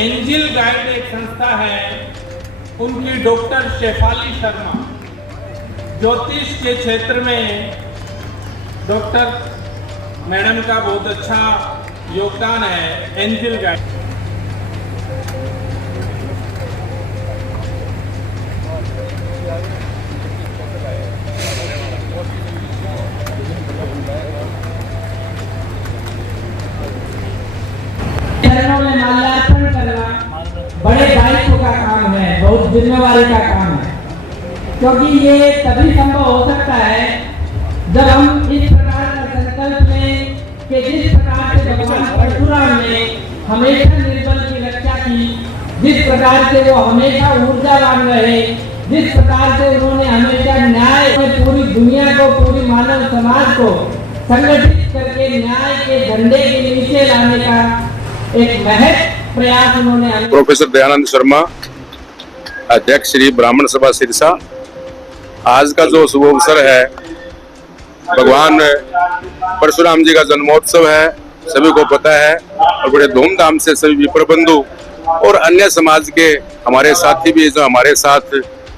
Angel guide एक संस्था है, उनकी डॉक्टर शेफाली शर्मा, ज्योतिष के क्षेत्र में डॉक्टर मैडम का बहुत अच्छा योगदान है। एंजिल गाइड चरणों में माल्यार्पण करना बड़े दायित्व का काम है, बहुत जिम्मेवारी का काम है, क्योंकि ये तभी संभव हो सकता है जब हम इस प्रकार का संकल्प लें कि जिस प्रकार से भगवान परशुराम ने हमेशा निर्बल की रक्षा की, जिस प्रकार से वो हमेशा ऊर्जावान रहे, जिस प्रकार से उन्होंने हमेशा न्याय में पूरी दुनिया को, पूरी मानव समाज को संगठित करके न्याय के झंडे के नीचे लाने का एक महत्वपूर्ण प्रयास उन्होंने। प्रोफेसर दयानंद शर्मा, अध्यक्ष श्री ब्राह्मण सभा सिरसा। आज का जो शुभ अवसर है, भगवान परशुराम जी का जन्मोत्सव है, सभी को पता है, और बड़े धूमधाम से सभी विप्र बंधु और अन्य समाज के हमारे साथी भी जो हमारे साथ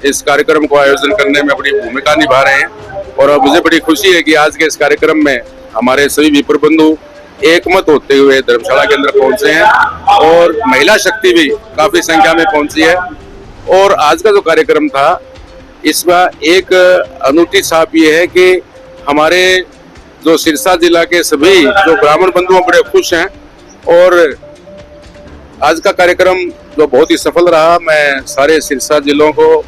इस कार्यक्रम को आयोजन करने में बड़ी भूमिका निभा रहे हैं। और मुझे बड़ी खुशी है कि आज के इस कार्यक्रम में हमारे सभी विप्र बंधु एकमत होते हुए धर्मशाला के अंदर पहुंचे हैं और महिला शक्ति भी काफी संख्या में पहुंची है। और आज का जो कार्यक्रम था, इसमें एक अनूठी छाप ये है कि हमारे जो सिरसा जिला के सभी जो ब्राह्मण बंधुओं बड़े खुश हैं और आज का कार्यक्रम जो बहुत ही सफल रहा। मैं सारे सिरसा जिलों को,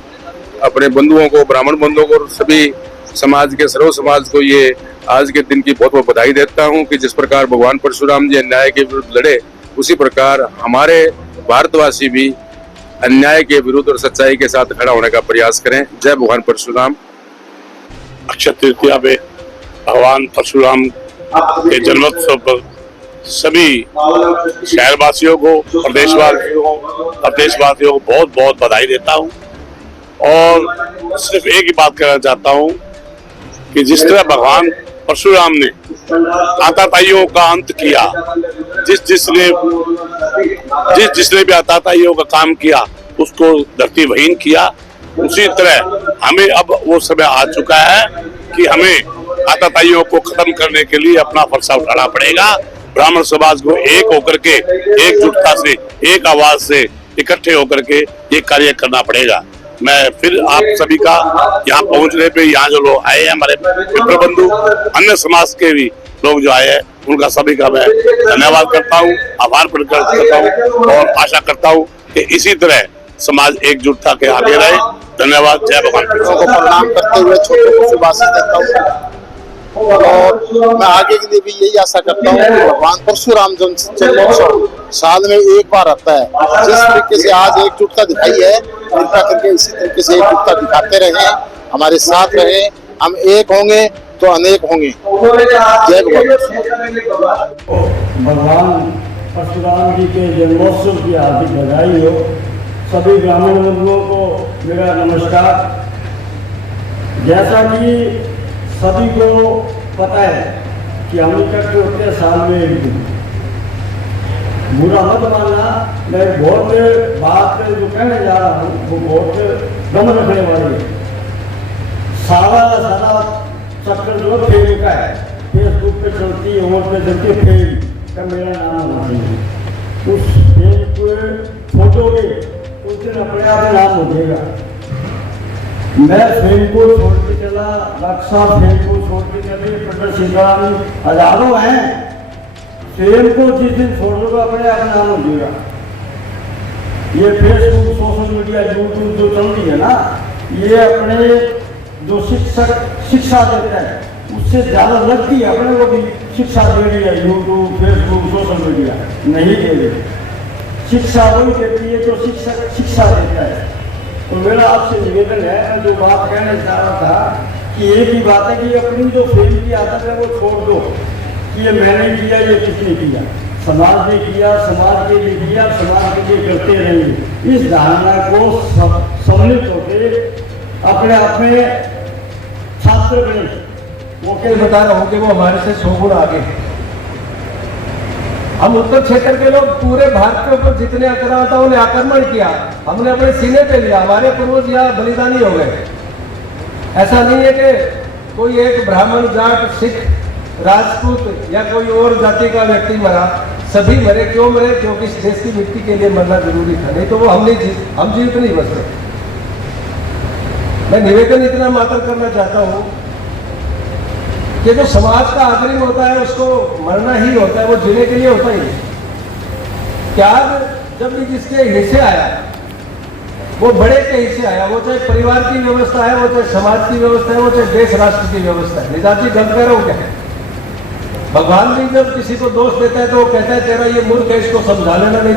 अपने बंधुओं को, ब्राह्मण बंधुओं को, सभी समाज के सर्व समाज को ये आज के दिन की बहुत बहुत बधाई देता हूं कि जिस प्रकार भगवान परशुराम जी अन्याय के विरुद्ध लड़े, उसी प्रकार हमारे भारतवासी भी अन्याय के विरुद्ध और सच्चाई के साथ खड़ा होने का प्रयास करें। जय भगवान परशुराम। अक्षय तृतीया पे भगवान परशुराम के जन्मोत्सव पर सभी शहरवासियों को, प्रदेशवासियों को बहुत बहुत बधाई देता हूं। और सिर्फ एक ही बात कहना चाहता हूं कि जिस तरह भगवान परशुराम ने आताताइयों का अंत किया, जिसने भी आताताइयों का काम किया उसको धरती विहीन किया, उसी तरह हमें अब वो समय आ चुका है कि हमें आताताइयों को खत्म करने के लिए अपना फरसा उठाना पड़ेगा। ब्राह्मण समाज को एक होकर के, एकजुटता से, एक आवाज से इकट्ठे होकर के ये कार्य करना पड़ेगा। मैं फिर आप सभी का यहाँ पहुँचने पे, यहाँ जो लोग आए हैं, हमारे मित्र बंधु, अन्य समाज के भी लोग जो आए हैं, उनका सभी का मैं धन्यवाद करता हूँ, आभार प्रकट करता हूँ और आशा करता हूँ कि इसी तरह समाज एकजुटता के आगे रहे। धन्यवाद। जय भगवान। को प्रणाम करते हुए छोटे को शुभाशीष देता हूँ और मैं आगे के लिए भी यही आशा करता हूँ कि भगवान परशुराम जन्मोत्सव साल में एक बार आता है। जिस तरीके से आज एकजुटता दिखाई है, कृपा करके इसी तरीके से एकजुटता दिखाते रहें, हमारे साथ रहें। हम एक होंगे तो अनेक होंगे। जय भगवान। भगवान परशुराम जी के जन्मोत्सव की हार्दिक बधाई हो। सभी ब्राह्मण बंधुओं को मेरा नमस्कार। जैसा कि सभी को पता है कि हम इकट्ठे होते हैं साल में एक दिन। बुरा मत मानना, मैं बहुत बात जो कहने जा रहा हूँ वो बहुत दम रखने वाली है। सारा चक्कर जो फेरी का है, फेसबुक पे चलती है, ओर पे चलती है, फेरी का मेरा नाम है। उस फेरी को छोड़ोगे उस दिन अपने आप नाम हो जाएगा। मैं फेरी को छोड़ के चला, रक्षा फेरी को छोड़ के चले, प्रदर्शन हजारों हैं। फेरी को जिस दिन छोड़ दोगे अपने आप नाम हो जाएगा। ये फेसबुक, सोशल मीडिया, यूट्यूब जो चल रही है ना, ये अपने जो शिक्षा देता है उससे ज्यादा लगती है अपने को भी शिक्षा दे रही है। यूट्यूब, फेसबुक, सोशल मीडिया नहीं दे रही, शिक्षा वही देती है जो शिक्षा देता है। तो मेरा आपसे निवेदन है, मैं जो बात कहना चाह रहा था कि एक ही बात है कि अपनी जो फेल की आदत है वो छोड़ दो कि ये मैंने किया, ये किसने किया, समाज ने किया, समाज के लिए किया, समाज के लिए करते रहेंगे। इस धारणा को सम्मिलित होकर अपने आप में छात्र बने। वो क्या बता रहा हूँ कि वो हमारे से 100 गुण आगे है। हम उत्तर क्षेत्र के लोग पूरे भारत के ऊपर जितने आक्रांताओं ने आक्रमण किया, हमने अपने सीने पे लिया, हमारे पूर्वज यहाँ बलिदानी हो गए। ऐसा नहीं है कि कोई एक ब्राह्मण, जाट, सिख, राजपूत या कोई और जाति का व्यक्ति मरा, सभी मरे। क्यों मरे? क्योंकि इस देश की मिट्टी के लिए मरना जरूरी था, नहीं तो वो हम जीवित नहीं बच रहे। मैं निवेदन इतना मात्र करना चाहता हूं कि जो समाज का अग्रिम होता है उसको मरना ही होता है, वो जीने के लिए होता ही नहीं। त्याग जब भी जिसके हिस्से आया, वो बड़े के हिस्से आया, वो चाहे परिवार की व्यवस्था है, वो चाहे समाज की व्यवस्था है, वो चाहे देश राष्ट्र की व्यवस्था है। निजाजी गलत कह रहा हूं क्या? भगवान भी जब किसी को दोष देता है तो वो कहता है तेरा ये मूर्ख है, इसको समझा लेना, नहीं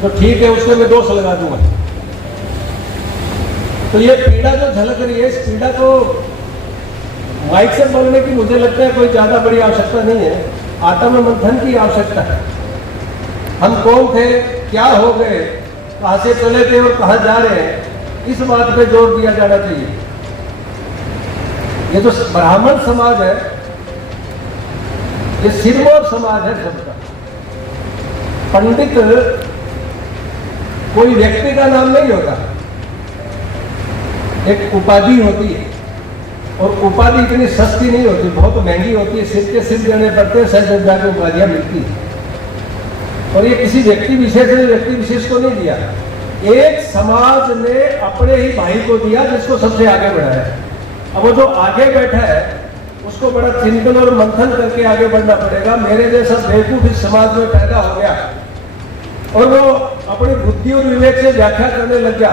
तो ठीक है उसमें मैं दोष लगा दूंगा। तो ये पीड़ा जो झलक रही है, इस पीड़ा को माइक से बोलने की मुझे लगता है कोई ज्यादा बड़ी आवश्यकता नहीं है, आत्म मंथन की आवश्यकता है। हम कौन थे, क्या हो गए, कहां से चले थे और कहां जा रहे हैं, इस बात पे जोर दिया जाना चाहिए। ये जो ब्राह्मण समाज है, ये सिरमौर समाज है सबका। पंडित कोई व्यक्ति का नाम नहीं होता, एक उपाधि होती है, और उपाधि इतनी सस्ती नहीं होती, बहुत महंगी होती है। सिर के सिर देने पड़ते हैं, सर जाके उपाधियां मिलती है। और ये किसी व्यक्ति विशेष को नहीं दिया, एक समाज ने अपने ही भाई को दिया जिसको सबसे आगे बढ़ाया। अब वो जो आगे बैठा है उसको बड़ा चिंतन और मंथन करके आगे बढ़ना पड़ेगा। मेरे जैसा बेवकूफ इस समाज में पैदा हो गया और वो अपनी बुद्धि और विवेक से व्याख्या करने लग गया,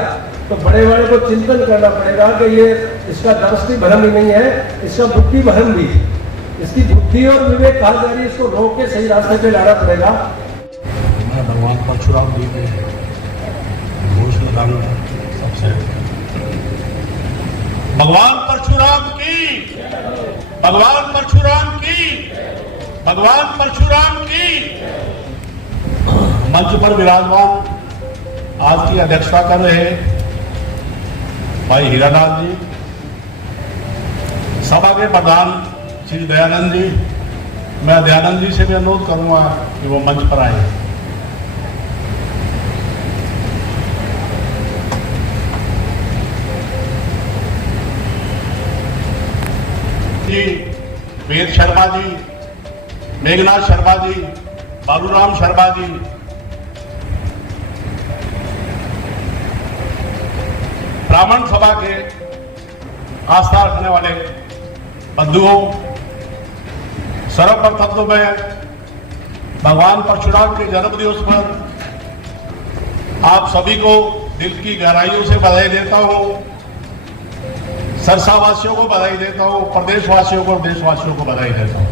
तो बड़े बड़े को चिंतन करना पड़ेगा कि ये इसका दृष्टि भ्रम ही नहीं है, इसका बुद्धि भ्रम भी, इसकी बुद्धि और विवेक कहा जा रही है, इसको रोक के सही रास्ते पे लाना पड़ेगा। मैं भगवान परशुराम जी के घोष लगाऊंगा सबसे। भगवान परशुराम की, भगवान परशुराम की, भगवान परशुराम की। मंच पर विराजमान आज की अध्यक्षता कर रहे भाई हीरालाल जी, सभा के प्रधान श्री दयानंद जी, मैं दयानंद जी से भी अनुरोध करूंगा कि वो मंच पर आए। जी वेद शर्मा जी, मेघनाथ शर्मा जी, बाबूराम शर्मा जी, ब्राह्मण सभा के आस्था रखने वाले बंधुओं, सर्वप्रथम तो मैं भगवान परशुराम के जन्म दिवस पर आप सभी को दिल की गहराइयों से बधाई देता हूं। सरसावासियों को बधाई देता हूं, प्रदेशवासियों को, देशवासियों को बधाई देता हूं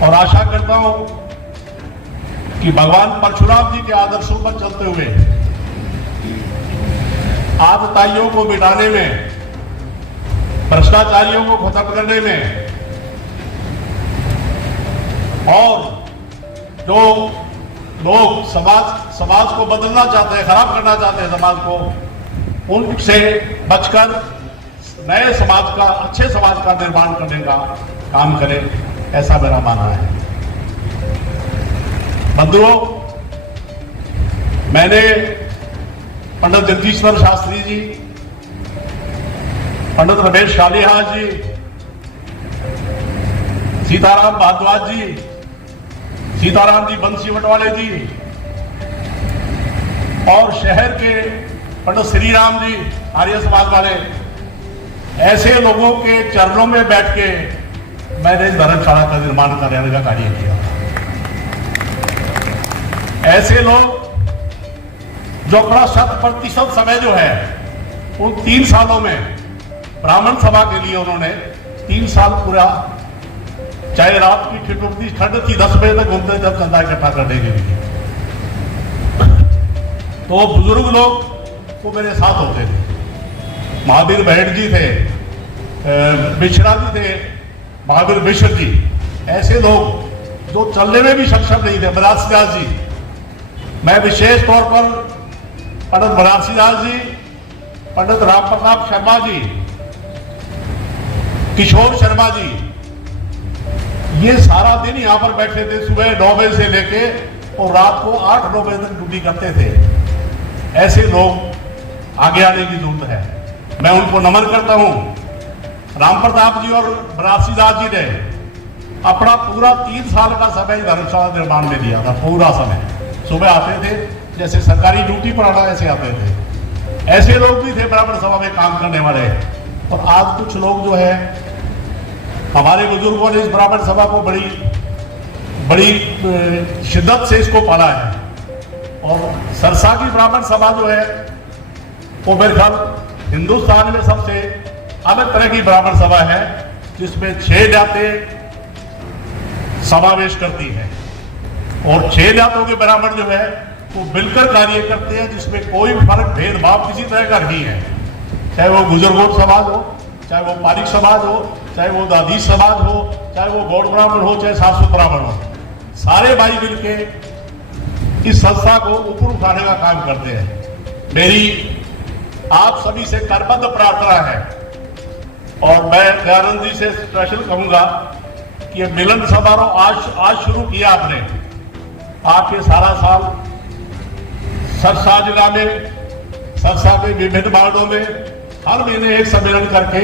और आशा करता हूं कि भगवान परशुराम जी के आदर्शों पर चलते हुए आतताइयों को मिटाने में, भ्रष्टाचारियों को खत्म करने में और जो लोग समाज को बदलना चाहते हैं, खराब करना चाहते हैं समाज को, उनसे बचकर नए समाज का, अच्छे समाज का निर्माण करने का काम करें, ऐसा मेरा मानना है। बंधुओं, मैंने पंडित जगदीश्वर शास्त्री जी, पंडित रमेश कालिहास जी, सीताराम भारद्वाज जी, सीताराम जी बंसी बटवाले जी और शहर के पंडित श्री राम जी, आर्य समाज वाले, ऐसे लोगों के चरणों में बैठ के मैंने इस धर्मशाला का निर्माण करने का कार्य किया। ऐसे लोग जो अपना 100% समय जो है उन 3 सालों में ब्राह्मण सभा के लिए उन्होंने 3 साल पूरा, चाहे रात की ठिठुरती ठंड थी, 10 बजे तक घूमते जब चंदा इकट्ठा करने के लिए, तो बुजुर्ग लोग वो मेरे साथ होते थे। महावीर भैट जी थे, मिश्रा जी थे, महावीर मिश्र जी, ऐसे लोग जो चलने में भी सक्षम नहीं थे, बनारसी दास जी, मैं विशेष तौर पर पंडित बनारसी दास जी, पंडित राम प्रताप शर्मा जी, किशोर शर्मा जी, ये सारा दिन यहाँ पर बैठे थे, सुबह 9 बजे से लेके और रात को 8-9 बजे तक ड्यूटी करते थे। ऐसे लोग आगे आने की जरूरत है। मैं उनको नमन करता हूँ। राम प्रताप जी और बनारसी दास जी ने अपना पूरा 3 साल का समय धर्मशाला निर्माण में दिया था। पूरा समय सुबह आते थे, जैसे सरकारी ड्यूटी पर आना ऐसे आते थे। ऐसे लोग भी थे ब्राह्मण सभा में काम करने वाले। और आज कुछ लोग जो है, हमारे बुजुर्गों ने इस ब्राह्मण सभा को बड़ी शिद्दत से इसको पाला है। और सरसा की ब्राह्मण सभा जो है वो मेरे ख्याल हिंदुस्तान में सबसे अलग तरह की ब्राह्मण सभा है, जिसमें 6 जातें समावेश करती है। और 6 जातों के ब्राह्मण जो है वो मिलकर कार्य करते हैं, जिसमें कोई फर्क भेदभाव किसी तरह का नहीं है। चाहे वो गुजरगोट समाज हो, चाहे वो पारिक समाज हो, चाहे वो दादी समाज हो, चाहे वो गौड़ ब्राह्मण हो, चाहे सासू ब्राह्मण हो, सारे भाई मिलके इस संस्था को ऊपर उठाने का काम करते हैं। मेरी आप सभी से करबद्ध प्रार्थना है, और मैं दयानंद जी से स्पेशल कहूंगा कि ये मिलन समारोह आज शुरू किया आपने। आपके सारा साल सरसा जिला में, सरसा के विभिन्न वार्डों में हर महीने एक सम्मेलन करके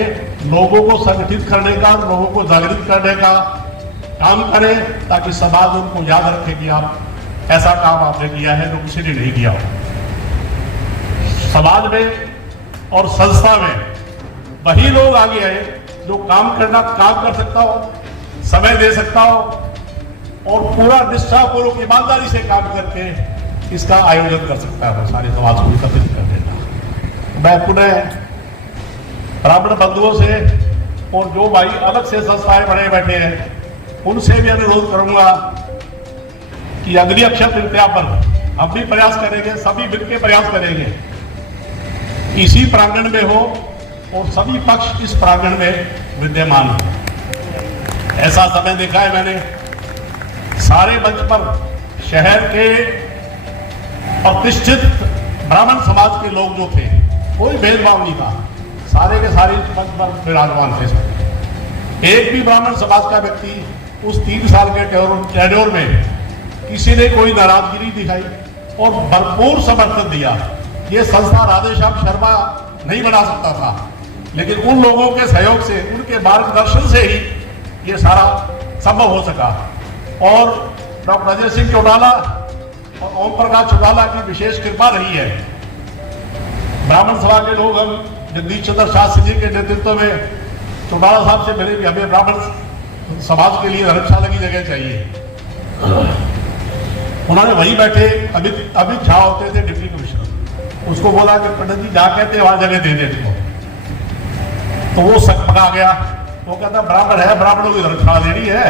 लोगों को संगठित करने का, लोगों को जागृत करने का काम करें, ताकि समाज उनको याद रखे कि आप ऐसा काम आपने किया है जो किसी ने नहीं किया हो। समाज में और संस्था में वही लोग आगे आए जो काम कर सकता हो, समय दे सकता हो और पूरा निष्ठापूर्वक ईमानदारी से काम करके इसका आयोजन कर सकता है, सारे समाज को एकत्रित कर देना। मैं पुनः ब्राह्मण बंधुओं से और जो भाई अलग से संस्थाएं बने बैठे हैं उनसे भी अनुरोध करूंगा कि अगली अक्षय तृतीया पर हम भी प्रयास करेंगे, सभी मिलकर प्रयास करेंगे इसी प्रांगण में हो और सभी पक्ष इस प्रांगण में विद्यमान हो। ऐसा समय देखा है मैंने, सारे मंच पर शहर के प्रतिष्ठित ब्राह्मण समाज के लोग जो थे, कोई भेदभाव नहीं था, सारे के सारे मंच पर विराजमान थे। एक भी ब्राह्मण समाज का व्यक्ति उस 3 साल के टेन्योर में किसी ने कोई नाराजगी नहीं दिखाई और भरपूर समर्थन दिया। ये संस्था राधेश्याम शर्मा नहीं बना सकता था, लेकिन उन लोगों के सहयोग से, उनके मार्गदर्शन से ही ये सारा संभव हो सका। और डॉक्टर अजय सिंह चौटाला और ओम प्रकाश चौटाला की विशेष कृपा रही है। ब्राह्मण सभा के लोग हम जगदीश चंद्र शास्त्री जी के नेतृत्व में चौटाला साहब से मिले कि हमें ब्राह्मण समाज के लिए धर्मशाला की जगह चाहिए। उन्होंने वहीं बैठे अमित झा होते थे डिप्टी कमिश्नर, उसको बोला कि पंडित जी जहाँ कहते हैं वहां जगह दे दे इसको। तो वो सक पका गया, वो कहता ब्राह्मण है, ब्राह्मणों की धर्मशाला देनी है,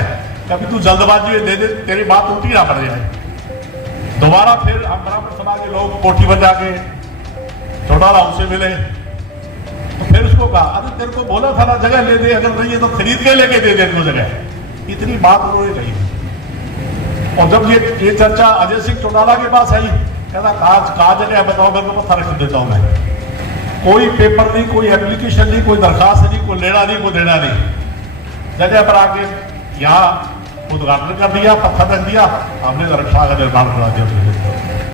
कभी तू जल्दबाजी में दे दे, तेरी बात उल्टी ना पड़ जाए। दोबारा फिर हम ब्राह्मण समाज के लोग कोठी पर जाके चौटाला उनसे मिले, तो फिर उसको कहा अरे तेरे को बोला था ना जगह ले दे, अगर नहीं है तो खरीद के लेके दे दे इसको जगह। इतनी बात उन्होंने कही। और जब ये चर्चा अजय सिंह चौटाला के पास आई, कहता कहा जगह बताओ, मैं तो पत्थर रख देता हूं। मैं कोई पेपर नहीं, कोई एप्लीकेशन नहीं, कोई दरखास्त नहीं, कोई लेना नहीं, कोई देना नहीं, जगह पर आके यहाँ उद्घाटन कर दिया, पत्थर रख दिया, हमने धर्मशाला का निर्माण करा दिया।